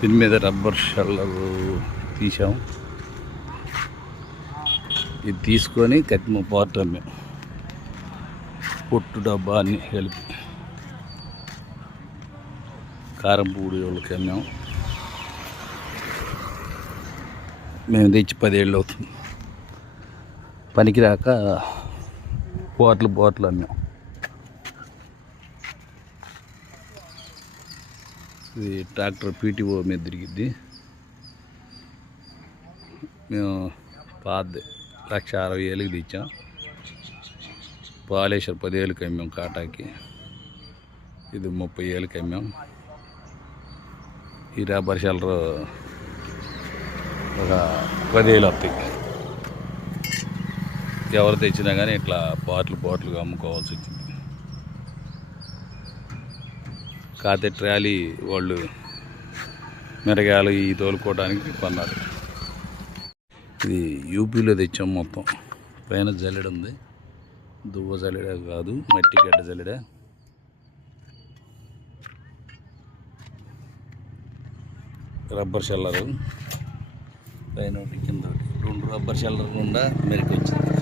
దీని మీద rubber sheller తీసాం. ఇది తీసుకొని కత్తిమ పార్ట్ అమ్మాం, పొట్టు డబ్బా అన్ని కలిపి కారం పూడి వాళ్ళకి అమ్మాం. మేము తెచ్చి 10 ఏళ్ళు అవుతుంది. పనికిరాక బాటిల్ అమ్మాం. ఇది ట్రాక్టర్ పీటీఓ మీద తిరిగిద్ది. మేము పాతది 1,60,000కి తెచ్చాం. పాలేశ్వర్ 10,000కి అమ్మాం కాటాకి. ఇది 30,000కి అమ్మాం. ఈ రబ్బర్ షెల్లర్ ఒక 10,000 వస్తాయి. ఎవరు తెచ్చినా కానీ ఇట్లా బాటిల్గా అమ్ముకోవాల్సి వచ్చింది. కాతే ట్రాలీ వాళ్ళు మిరగాయలు ఈ తోలుకోవడానికి కొన్నారు. ఇది యూపీలో తెచ్చాం. మొత్తం పైన జల్లెడ ఉంది. దువ్వ జల్లెడ కాదు, మట్టి గడ్డ జల్లెడ. రబ్బర్ షెల్లరు పైన ఒకటి కింద ఒకటి, 2 రబ్బర్ షెల్లర్ గుండా మెరికి వచ్చింది.